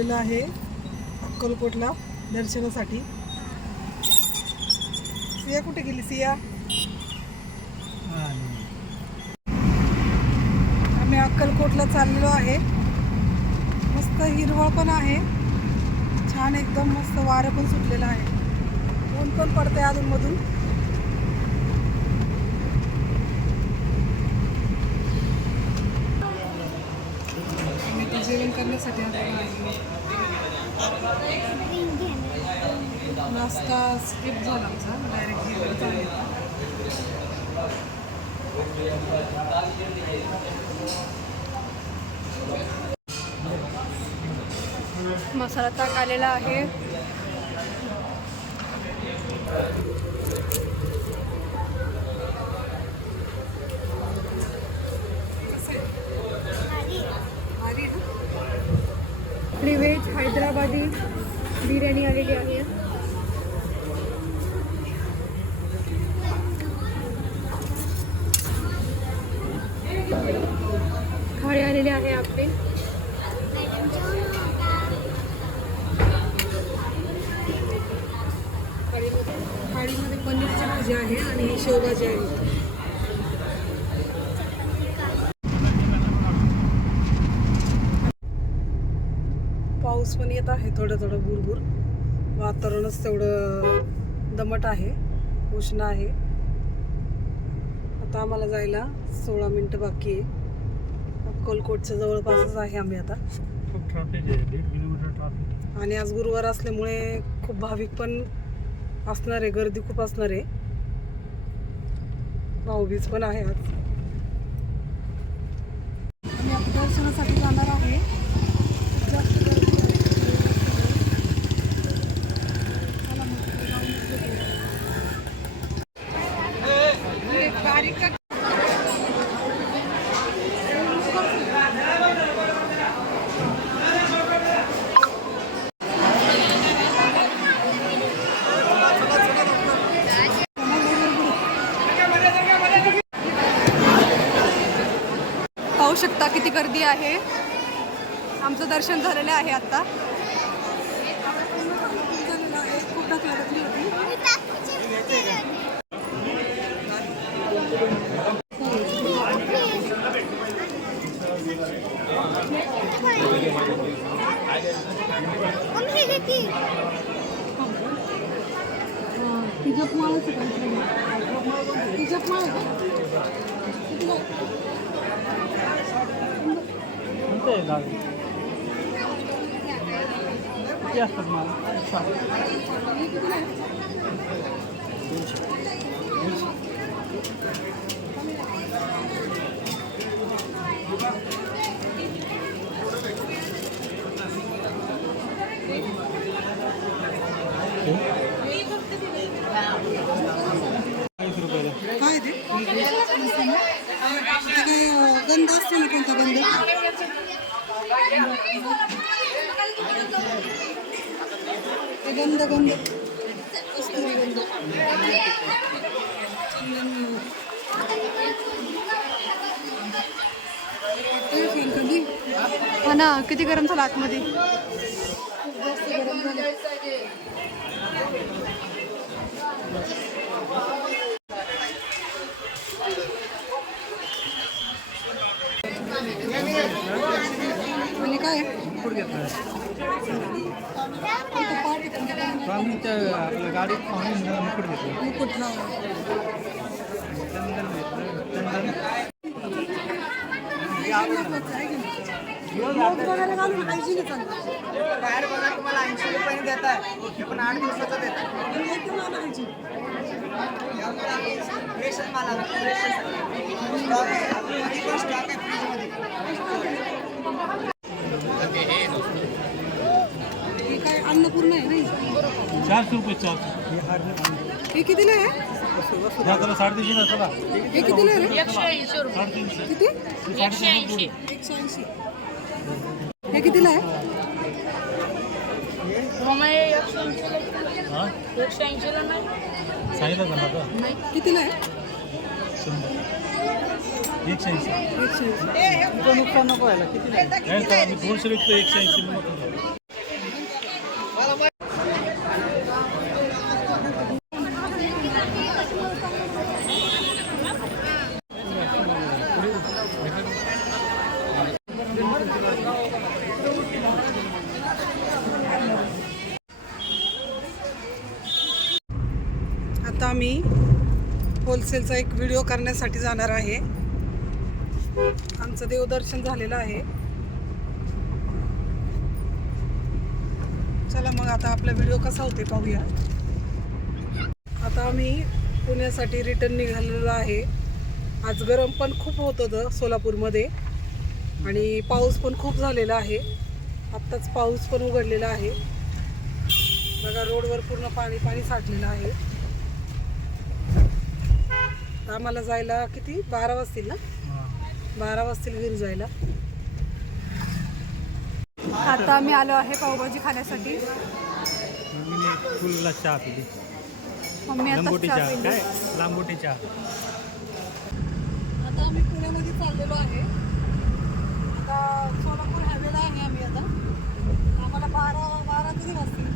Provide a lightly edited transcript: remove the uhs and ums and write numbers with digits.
आलेलो आहे अक्कलकोटला दर्शनासाठी. सिया कुठे गेली? सिया आम्ही अक्कलकोटला चाललेलो आहे. मस्त हिरवळ पण आहे, छान एकदम मस्त वारं पण सुटलेलं आहे. ऊन पण पडतंय अधूनमधून. आम्ही जेवण करण्यासाठी आलेलो आहे. नाश्ता स्किप झाला आमचा, डायरेक्ट जेवण आहे. मसाला ताक आलेला आहे. आपली व्हेज हैदराबादी बिर्याणी आलेली आहे. थाळी आलेली आहे आपली. थाळीमध्ये पनीरची भाजी आहे आणि शेवभाजी आहे. पाऊस पण येत आहे, थोडं थोडं बुरबुर. वातावरणच तेवढं दमट आहे, उष्ण आहे. आता आम्हाला जायला 16 मिनिटं बाकी आहे. अक्कलकोटच्या जवळपासच आहे आम्ही आता. खूप ट्रॅफिक आहे, 1.5 किलोमीटर ट्रॅफिक. आणि आज गुरुवार असल्यामुळे खूप भाविक पण असणार आहे, गर्दी खूप असणार आहे. भाऊबीज पण आहे आज. आम्ही आता दर्शनासाठी जाणार आहे. जास्त गर्दी आहे. चला मग जाऊन बघूया. बारीक पाहू शकता किती गर्दी आहे. आमचं दर्शन झालेलं आहे आता. खूप भूक लागली होती. तिजप माळ तिजप माळ किती असतात मला? काय ते काय गंध असतो ना, कोणता गंध? गंध गंध कस्तुरी गंध. हा ना, किती गरम झालं आतमध्ये, खूप जास्त गरम झालं. आणि काय कुठं घेतलं? आपल्या गाडीत मुकुट घेतलं. मुकुट हा. वगैरे घालून पाहिजे का? बाहेर बघा, तुम्हाला 80 रुपये देत आहे, पण 8 दिवसाचं देत आहे. रेशन माल स्टॉक आहे हे काय अन्नपूर्ण आहे नाही? 400 रुपये 400. हे कितीला आहे? त्याला 350 ना चला. हे कितीला आहे? 180 रुपये. 350. किती? 180. 180. हे कितीला आहे? मग 180 हां 180 ला नाही. सांगितलं का आता? नाही. कितीला आहे? 180. 180. नुकसान नको व्हायला. किती नाही काय करा, मी 200 रुपये 180 म्हणत होतो. आम्ही होलसेलचा एक व्हिडिओ करण्यासाठी जाणार आहे. आमचं देवदर्शन झालेलं आहे. चला मग आता आपला व्हिडिओ कसा होते पाहूया. आता आम्ही पुण्यासाठी रिटर्न निघालेलो आहे. आज गरम पण खूप होत होतं सोलापूरमध्ये आणि पाऊस पण खूप झालेला आहे. आत्ताच पाऊस पण उघडलेला आहे. बघा रोडवर पूर्ण पाणी पाणी साठलेलं आहे. आम्हाला जायला किती 12 वाजतील ना, 12 वाजतील घरी जायला. आता आम्ही आलो आहे पावभाजी खाण्यासाठी. मम्मीने फुलला चहा पिली. मम्मी आता लंगोटी चहा चहा पिली. काय लांबोटी चहा. आता आम्ही पुण्यामध्ये चाललेलो आहे. आता सोलापूर हायवेला आहे आम्ही आता. आम्हाला 12 किती वाजतील